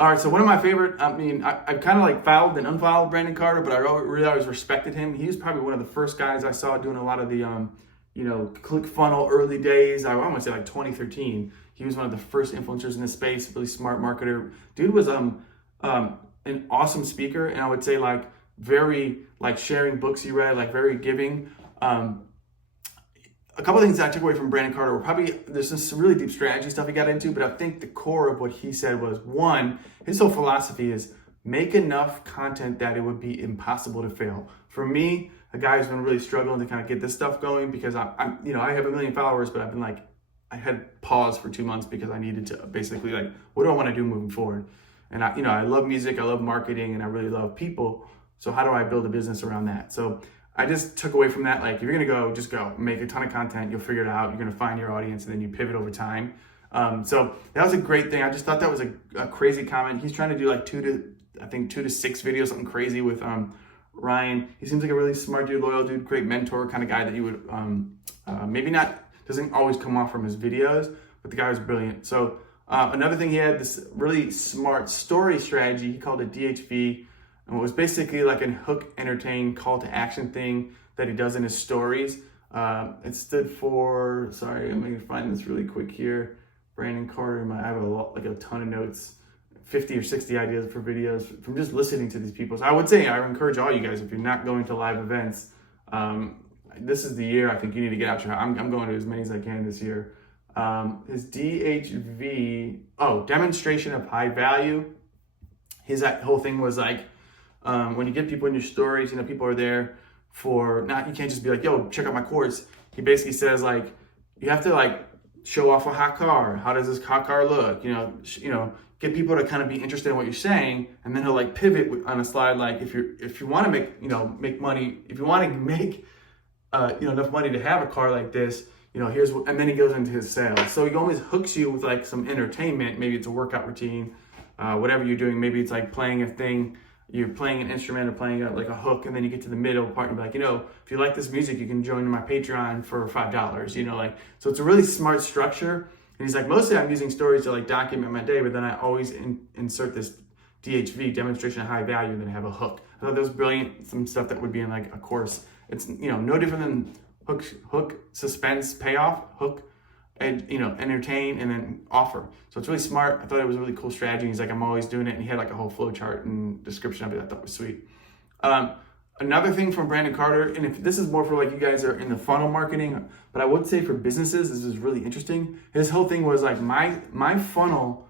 All right, so one of my favorite, I kind of like followed and unfollowed Brandon Carter, but I really always respected him. He was probably one of the first guys I saw doing a lot of the, ClickFunnels early days. I want to say like 2013. He was one of the first influencers in this space, really smart marketer. Dude was an awesome speaker, and I would say like very like sharing books he read, like very giving. A couple of things that I took away from Brandon Carter were probably, there's some really deep strategy stuff he got into, but I think the core of what he said was, one, his whole philosophy is make enough content that it would be impossible to fail. For me, a guy who's been really struggling to kind of get this stuff going, because I have 1 million followers, but I've been like, I had pause for 2 months because I needed to basically like, what do I want to do moving forward? And I love music, I love marketing, and I really love people. So how do I build a business around that? So I just took away from that, like, if you're gonna go, just go, make a ton of content, you'll figure it out, you're gonna find your audience, and then you pivot over time. So that was a great thing. I just thought that was a crazy comment. He's trying to do like 2 to 6 videos, something crazy with Ryan. He seems like a really smart dude, loyal dude, great mentor kind of guy that you would, maybe not, doesn't always come off from his videos, but the guy was brilliant. So another thing, he had this really smart story strategy. He called it DHV. And it was basically like a hook, entertain, call to action thing that he does in his stories. It stood for, sorry, I'm going to find this really quick here. Brandon Carter, I have a ton of notes, 50 or 60 ideas for videos from just listening to these people. So I would say, I would encourage all you guys, if you're not going to live events, this is the year I think you need to get out your house. I'm going to as many as I can this year. His DHV, demonstration of high value. His whole thing was like, when you get people in your stories, people are there for, you can't just be like, yo, check out my course. He basically says like, you have to like show off a hot car. How does this hot car look? Get people to kind of be interested in what you're saying. And then he'll like pivot on a slide. Like if you want to make money, if you want to make, enough money to have a car like this, here's what, and then he goes into his sales. So he always hooks you with like some entertainment. Maybe it's a workout routine, whatever you're doing. Maybe it's like playing a thing. You're playing an instrument or playing like a hook, and then you get to the middle part and be like, if you like this music, you can join my Patreon for $5, so it's a really smart structure. And he's like, mostly I'm using stories to like document my day, but then I always insert this DHV, demonstration of high value, and then have a hook. I thought that was brilliant. Some stuff that would be in like a course. It's, no different than hook, suspense, payoff, hook, and entertain, and then offer. So it's really smart. I thought it was a really cool strategy. He's like, I'm always doing it, and he had like a whole flow chart and description of it. I thought was sweet. Another thing from Brandon Carter, and if this is more for like you guys are in the funnel marketing, but I would say for businesses, this is really interesting. His whole thing was like, my funnel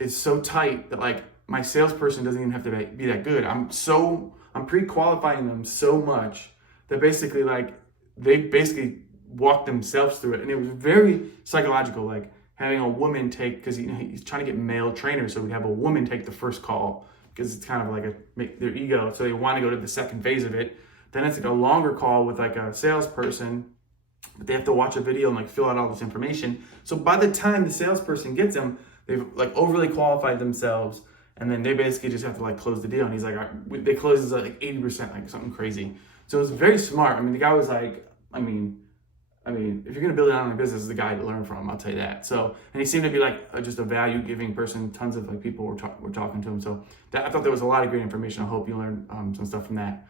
is so tight that like my salesperson doesn't even have to be that good. I'm pre-qualifying them so much that basically like they basically walk themselves through it. And it was very psychological, like having a woman take, because he's trying to get male trainers, so we have a woman take the first call, because it's kind of like their ego, so they want to go to the second phase of it. Then it's like a longer call with like a salesperson, but they have to watch a video and like fill out all this information. So by the time the salesperson gets them, they've like overly qualified themselves, and then they basically just have to like close the deal. And he's like, they close like 80%, like something crazy. So it was very smart. The guy was like, if you're gonna build an online business, is the guy to learn from. I'll tell you that. So, and he seemed to be like just a value-giving person. Tons of like people were talking to him. So I thought there was a lot of great information. I hope you learned some stuff from that.